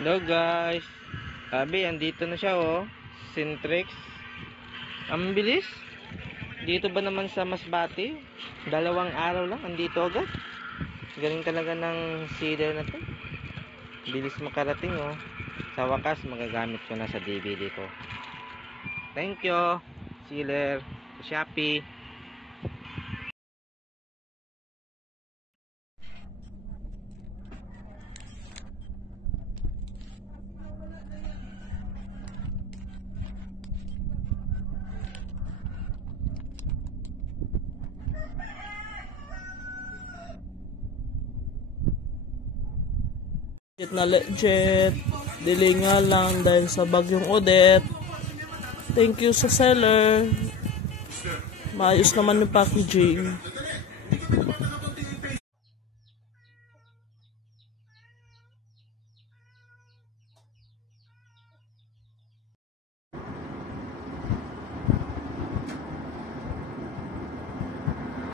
Hello guys. Sabi, andito na siya oh. Sintrix. Ang bilis. Dito ba naman sa Masbate? 2 araw lang, andito agad. Galing talaga ng seeder na to. Bilis makarating oh. Sa wakas, magagamit ko na sa DVD ko. Thank you, sealer, Shopee. Legit na legit. Dili nga lang dahil sa bagyong Odette. Thank you sa seller. Maayos naman yung packaging.